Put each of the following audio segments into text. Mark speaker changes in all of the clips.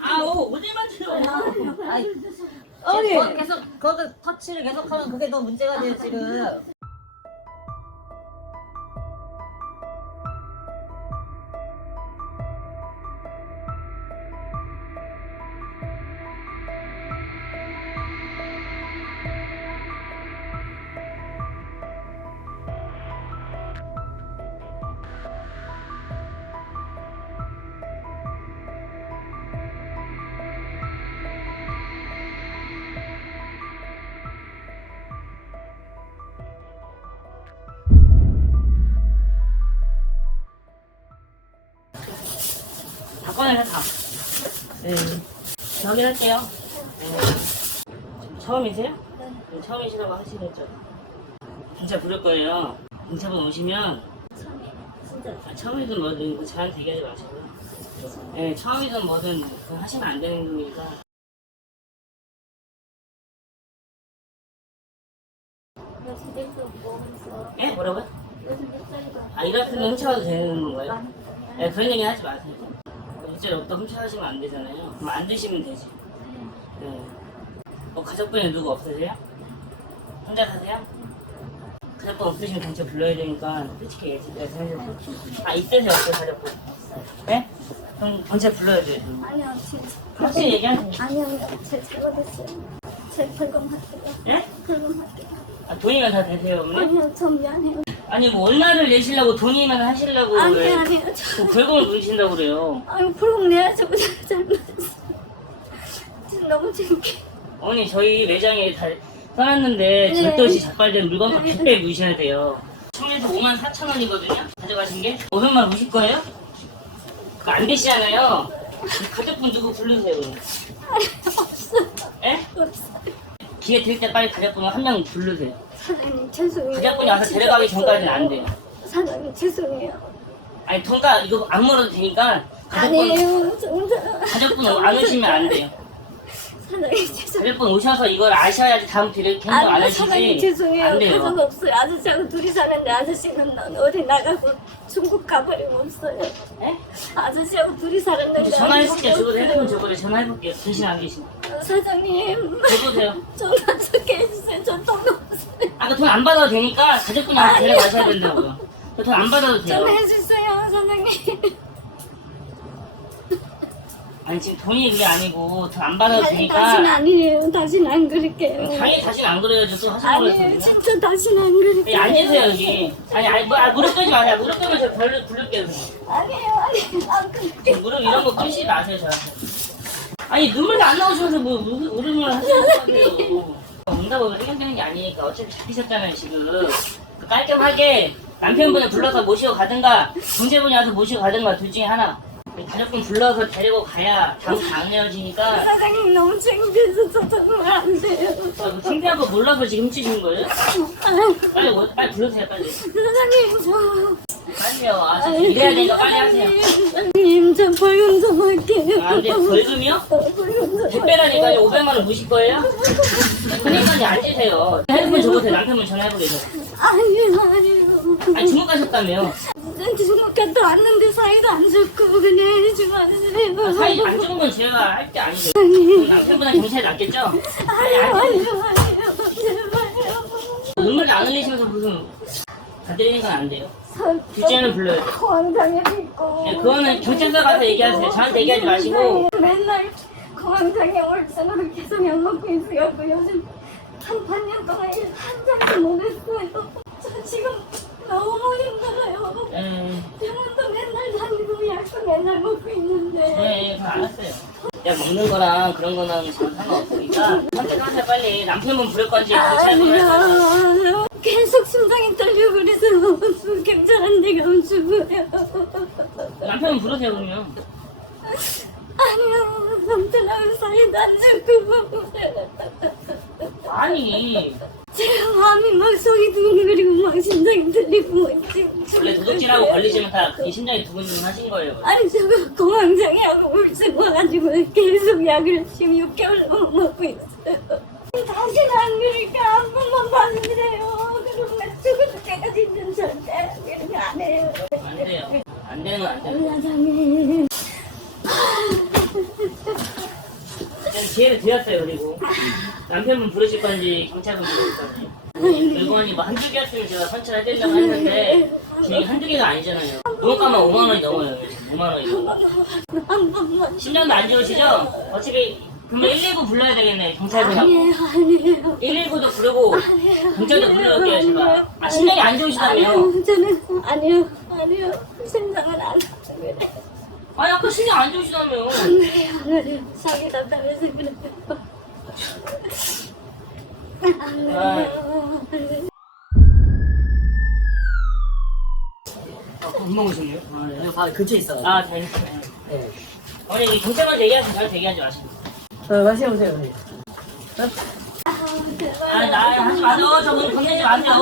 Speaker 1: 아우 어디 만들어?
Speaker 2: 아니.
Speaker 3: 거- 계속 거기 터치를 계속하면 그게 더 문제가 돼요 지금.
Speaker 1: 다 꺼내서 다. 네. 확인할게요. 네. 처음이세요? 네. 처음이시라고 하시겠죠? 진짜 부를 거예요. 인사분 오시면 아, 처음이든 뭐든 저한테 얘기하지 마시고요. 네, 처음이든 뭐든 하시면 안 되는 거니까. 예? 뭐라고요?
Speaker 2: 몇 살이다.
Speaker 1: 아, 이럴 때는 훔쳐가도 되는 건가요? 네, 그런 얘기 하지 마세요. 실제 로또 훔쳐가시면 안 되잖아요. 그럼 안 드시면 되지. 네. 뭐 가족분이 누구 없으세요? 혼자 사세요? 가족분 없으시면 경찰 불러야 되니까 솔직히 얘기해주세요. 아 이때세요 없어요 가족분? 네? 그럼 경찰 불러야 돼요.
Speaker 2: 아니요, 진짜.
Speaker 1: 확실히 얘기하세요.
Speaker 2: 아니요, 제 잘못했어요. 제 벌금 할게요.
Speaker 1: 예?
Speaker 2: 벌금 할게요.
Speaker 1: 아, 돈이면 다 되세요 어머니?
Speaker 2: 아니요, 전 미안해요.
Speaker 1: 아니 뭐 얼마를 내시려고 돈이면 하시려고
Speaker 2: 아니,
Speaker 1: 왜
Speaker 2: 아니요. 저,
Speaker 1: 뭐 벌금을 물으신다고 그래요
Speaker 2: 아유, 벌금 내야죠. 잘못했어요. 진짜 너무 재밌게.
Speaker 1: 어머니 저희 매장에 다 써놨는데
Speaker 2: 네.
Speaker 1: 절도 없이 적발된 물건값 100배 무시해야 돼요 청에서 5만 4천 원이거든요 가져가신 게 500만 원 무실 거예요? 그거 안 되시잖아요 가족분 누구 부르세요 그럼
Speaker 2: 없어요.
Speaker 1: 에?
Speaker 2: 없어요.
Speaker 1: 기회 될 때 빨리 가족분 한 명 부르세요
Speaker 2: 사장님, 죄송해요.
Speaker 1: 가족분이 와서 데려가기. 전까지는 안 돼요
Speaker 2: 사장님, 죄송해요.
Speaker 1: 아니 돈가 이거 안 물어도 되니까 가족분
Speaker 2: 아니에요, 저 혼자.
Speaker 1: 가족분 안 오시면 안 돼요
Speaker 2: 사장님, 죄송해요.
Speaker 1: 가족분 오셔서 이걸 아셔야지 다음 기회 계속 안
Speaker 2: 아니, 사장님 죄송해요.
Speaker 1: 안 돼요
Speaker 2: 가족 없어요. 아저씨하고 둘이 사는데 아저씨는 어디 나가고 중국 가버리고 없어요.
Speaker 1: 에?
Speaker 2: 아저씨하고 둘이 사는데
Speaker 1: 전화했을게요 저번에 핸드폰 저번에 전화해볼게요 계신 안 계신
Speaker 2: 사장님
Speaker 1: 해보세요
Speaker 2: 전화 좋게 해주세요. 저돈 없어요.
Speaker 1: 아까 돈 안 받아도 되니까
Speaker 2: 아니요.
Speaker 1: 데려가셔야 된다고요. 돈 안 받아도 돼요.
Speaker 2: 좀 해주세요, 사장님.
Speaker 1: 아니 지금 돈이 그게 아니고 돈 안 받아도
Speaker 2: 아니,
Speaker 1: 되니까
Speaker 2: 다시는 아니에요. 다시는 안 그럴게요.
Speaker 1: 당연히 다시는 안 그래야죠. 또 하시는
Speaker 2: 아니에요.
Speaker 1: 거였거든요.
Speaker 2: 진짜 다시는 안 그럴게요.
Speaker 1: 앉으세요 여기. 아니 아니 뭐, 아, 무릎 꿇지 마세요. 무릎 꿇으면 저 별로 부를게요.
Speaker 2: 아니에요, 아니에요. 안 그럴게요.
Speaker 1: 무릎 이런 거 꿇지 마세요 저한테. 아니 눈물이 안 나오셔서 뭐 무릎을 하시는 거예요. 응답은 해결되는 게 아니니까 어차피 잡히셨잖아요 지금. 그 깔끔하게 남편분을 불러서 모시고 가든가 동생분이 와서 모시고 가든가 둘 중에 하나. 가족분 불러서 데리고 가야 다음 다안 헤어지니까
Speaker 2: 사장님 너무 창피해서 저 정말 안 돼요.
Speaker 1: 어, 창피한 거 몰라서 지금 훔치시는 거예요?
Speaker 2: 아유,
Speaker 1: 빨리 오- 빨리 부르세요 빨리
Speaker 2: 사장님 저
Speaker 1: 빨리요 아 이래야 되니까 빨리 하세요
Speaker 2: 사장님 저 벌금 좀 할게요.
Speaker 1: 아 근데 벌금이요?
Speaker 2: 어, 벌금 좀
Speaker 1: 100배라니까요 500만 원 무실 거예요? 그러니까 앉으세요 핸드폰 줘보세요 남편분 전화해보세요
Speaker 2: 아니요 아니요.
Speaker 1: 아니 중국 가셨다며요
Speaker 2: 갔다 왔는데 사이도 안 좋고 그냥 해주면 안 돼요.
Speaker 1: 아, 사이 안 좋은 건 제가 할 게 아니죠 그럼 남편분은 경찰에 낫겠죠?
Speaker 2: 아니요 아니요 아니요 제발요.
Speaker 1: 눈물을 안 흘리시면서 무슨 가드리는 건 안 돼요
Speaker 2: 서-
Speaker 1: 둘째는 불러야 돼요
Speaker 2: 공항장에도 있고.
Speaker 1: 네, 그거는 경찰서 가서 얘기하세요 저한테 얘기하지 마시고
Speaker 2: 맨날 공항장에 월세로 계속 약 먹고 있어요. 요즘 한 반년 동안 일한 장도 못 했어요. 저 지금 너무 힘들어요.
Speaker 1: 네,
Speaker 2: 병원도 맨날 다니고 약도 맨날 먹고 있는데.
Speaker 1: 네, 다 알았어요. 야 먹는 거랑 그런 전 상관없으니까 선택하세요 빨리 남편분 부를 건지 경찰 부를 건지
Speaker 2: 아니요. 계속 심장이 떨리고 그래서 경찰한테 가면 죽어요.
Speaker 1: 남편분 부르세요 그러면
Speaker 2: 아니요. 남편하고 사이도 안 좋고.
Speaker 1: 아니
Speaker 2: 제가 마음이 막 속이 두근거리고 막 심장이 지금
Speaker 1: 원래 도둑질하고 걸리시면 다이 심장이 두근두근 하신 거예요.
Speaker 2: 아니 저거 공황장애 하고 울증 와가지고 계속 약을 지금 6개월 넘어 먹고 있어요. 다시는 안 그러니까 한 번만 봐주세요. 그러면 죽을 때까지는 절대 그렇게 안 해요.
Speaker 1: 안 돼요. 안 되는 건안 돼요.
Speaker 2: 사장님.
Speaker 1: 지혜를 드렸어요 그리고. 남편분 부르실 건지 경찰분 부르실 건지 물건이 뭐 한두 개였으면 제가 선처를 해드린다고 했는데 지금 한두 개가 아니잖아요 물건가만 5만 원이 넘어요 지금 5만 원이 넘어
Speaker 2: 한 번만.
Speaker 1: 심장도 안 좋으시죠? 어차피 그러면 119 불러야 되겠네 경찰분하고
Speaker 2: 아니에요, 아니에요.
Speaker 1: 119도 부르고 경찰도 불러올게요 제가 아 심장이 안 좋으시다며요
Speaker 2: 아니요, 저는 아니요, 아니요. 심장은 안 그래요.
Speaker 1: 아니 아까 심장 안 좋으시다며
Speaker 2: 안 그래요, 안 그래요. 자기 답답해서 그래요. 안.
Speaker 1: 아, 밥 먹으셨네요? 아, 네.
Speaker 4: 바로 근처에 있어.
Speaker 1: 아, 다행이네.
Speaker 4: 네.
Speaker 1: 어머니, 이 경찰만 대기하시면 잘 대기하지 마시고.
Speaker 4: 어, 마세요, 오세요, 오세요.
Speaker 1: 아, 나 하지 마세요. 저분 건네지 마세요.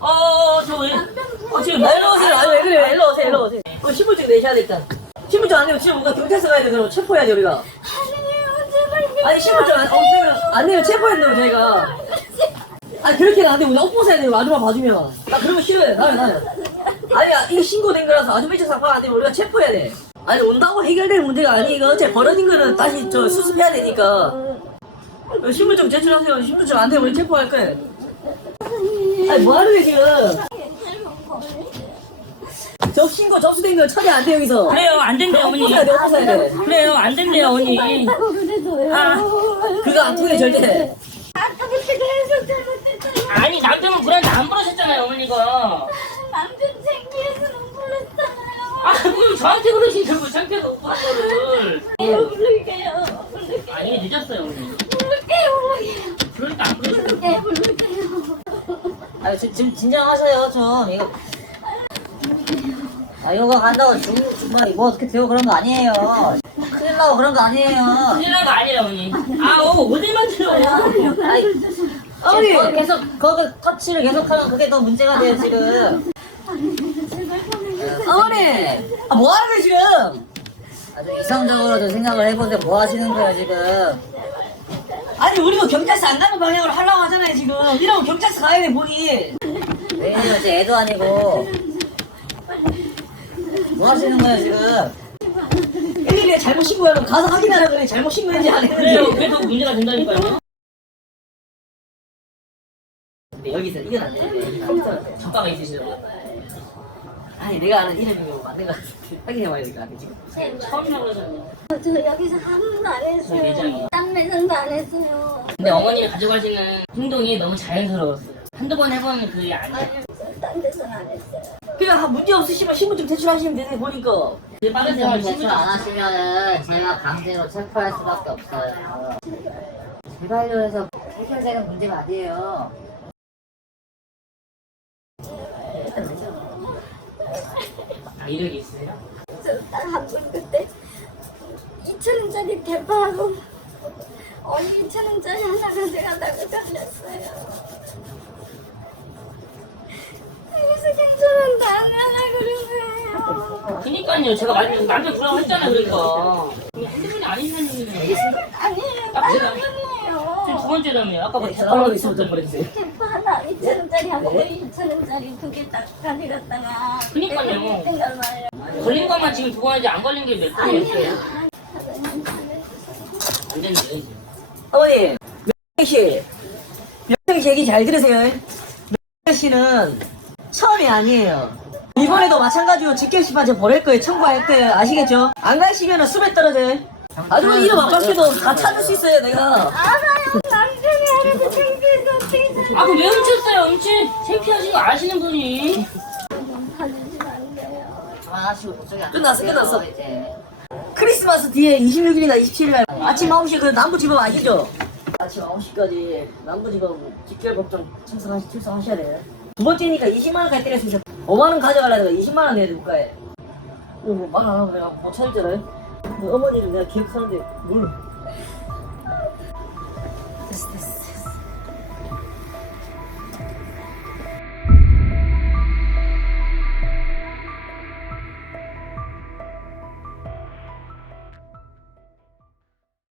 Speaker 1: 어, 저 왜, 어, 지금
Speaker 4: 아, 일로 오세요. 아니, 왜 그래요? 일로 오세요, 일로 오세요. 어, 신분증 내셔야 돼, 일단. 신분증 안 내면 지금 뭔가 경찰서 가야 돼, 그럼 체포해야지, 우리가.
Speaker 2: 아니,
Speaker 4: 신분증 안, 없으면, 안 내면 체포해야 돼요, 저희가. 아니, 그렇게는 안 돼. 우리 엎어서야 돼요, 아줌마 봐주면. 나거 싫어해, 나요, 나요. 아니야, 이거 신고된 거라서 아줌마 입장에서 파안 되면 우리가 체포해야 돼. 아니, 온다고 해결될 문제가 아니, 이거 어째 벌어진 거는 다시 저 수습해야 되니까. 어, 신분증 제출하세요. 신분증 안 되면 우리 체포할 거예요. 아니, 뭐 하는 거야, 지금. 접 신고 접수된 거 처리 안 돼, 여기서.
Speaker 1: 그래요, 안 된대요, 어머니.
Speaker 4: 엎어서야 돼, 돼.
Speaker 1: 그래요, 안 된대요, 어머니. 아,
Speaker 4: 그거 안 통해, 절대.
Speaker 2: 아까부터 계속 잘못했잖아요.
Speaker 1: 아니, 남편은 불안데 안 부르셨잖아요, 어머니가.
Speaker 2: 남편 챙기해서는 불렀잖아요.
Speaker 1: 아, 그럼 저한테 그러시죠, 뭐, 창피해서 못 부르거를.
Speaker 2: 부를게요. 부를게요.
Speaker 1: 아니, 늦었어요, 어머니.
Speaker 2: 부를게요.
Speaker 1: 그러니까 안 부르셨어요.
Speaker 2: 네, 부를게요.
Speaker 4: 아, 지- 지금 진정하셔요, 좀. 이거. 아, 이거 간다고 중, 정말 뭐 어떻게 되고 그런 거 아니에요. 큰일 나고 그런 거 아니에요.
Speaker 1: 큰일 난거 아니라, 어머니. 아, 어, 어딜 만 들어요.
Speaker 4: 아니,
Speaker 3: 거- 계속 거기 터치를 계속하면 그게 더 문제가 돼요 지금.
Speaker 4: 어머니! 아, 뭐 하는 거야, 지금?
Speaker 3: 아주 이성적으로 좀 생각을 해보세요. 뭐 하시는 거예요 지금?
Speaker 4: 아니, 우리도 경찰서 안 가는 방향으로 하려고 하잖아요, 지금. 이러면 경찰서 가야 돼, 본인.
Speaker 3: 왜냐면 이제 애도 아니고 뭐 하시는 거예요 지금?
Speaker 4: 112에 잘못 신고하면 가서 확인하라 그래. 잘못 신고했는지 안
Speaker 1: 그래요,
Speaker 4: 했는지.
Speaker 1: 그래도 문제가 된다니까요.
Speaker 4: 근데 여기서 이건 안 컴퓨터.
Speaker 1: 저가가 있으시죠?
Speaker 4: 아니, 내가 아는 이름이 맞는 것 같은데. 확인해봐야 될것 같아, 지금.
Speaker 1: 처음이라고 그러셨네요.
Speaker 2: 저 여기서 아무도 안 했어요.
Speaker 1: 매장이요?
Speaker 2: 딴 매장도 안 했어요.
Speaker 1: 근데 어머니가 가져가시는 행동이 너무 자연스러웠어요. 한두 번 해보면 그게 아니에요.
Speaker 2: 아니요, 딴 데서는 안 했어요.
Speaker 4: 그냥 문제 없으시면 신분증 제출하시면 되는데, 보니까.
Speaker 1: 되게 빠르세요.
Speaker 3: 신분증을 제출 안 하시면은 제가 강제로 체포할 수밖에 없어요. 제발요 해서 해결되는 문제가 아니에요.
Speaker 1: 아, 이력이 있으세요?
Speaker 2: 저딱한번 그때 2천 원짜리 대파하고 언니 2천 원짜리 하나 가져가다가 걸렸어요. 안 하나 그러세요.
Speaker 1: 그니까요. 제가 말- 남편 부라고 했잖아요. 그러니까. 핸드폰이 아니시는 분이에요.
Speaker 2: 아니에요,
Speaker 1: 아,
Speaker 2: 다른
Speaker 1: 제가- 지금 두
Speaker 2: 분이에요.
Speaker 1: 번째라며요. 아까 뭐
Speaker 4: 네, 전화번호 있으면 좀.
Speaker 2: 대파 하나 2천 원짜리 하고 2천 원짜리 두 개 딱 가져갔다가
Speaker 1: 그니까요.
Speaker 2: 생각 나요.
Speaker 1: 걸린 것만 지금 두 번이지 안 걸린 게 몇 번이었어요? 안. 이제.
Speaker 4: 어머니, 명희 씨. 명희 씨 얘기 잘 들으세요. 명희 씨는 처음이 아니에요. 이번에도 마찬가지로 직결심한테 보낼 거예요. 청구할 거예요. 아시겠죠? 안 가시면 수배 떨어져요. 아줌마 이름 안 바뀌어도 다 찾을 수 있어요, 내가.
Speaker 2: 알아요. 남편이 하려고 창피해서
Speaker 1: 아, 그왜 훔쳤어요? 훔치? 창피하신 거 아시는 분이.
Speaker 2: 봐주시면 안 돼요.
Speaker 3: 그만하시고 그쪽에 안
Speaker 4: 끝났어, 끝났어.
Speaker 3: 이제.
Speaker 4: 크리스마스 뒤에 26일이나 27일 날 아침 9시에 그 남부지법 아시죠? 아침 9시까지 남부지법 직결 법정 참석하시, 출석하셔야 돼요. 두 번째니까 20만원까지 때렸으니까 5만원 가져가려다가 20만원 내야 돼, 국가에. 이거 뭐 말안 하고 내가 못 찾았잖아요? 그 어머니를 내가 기억하는데 뭘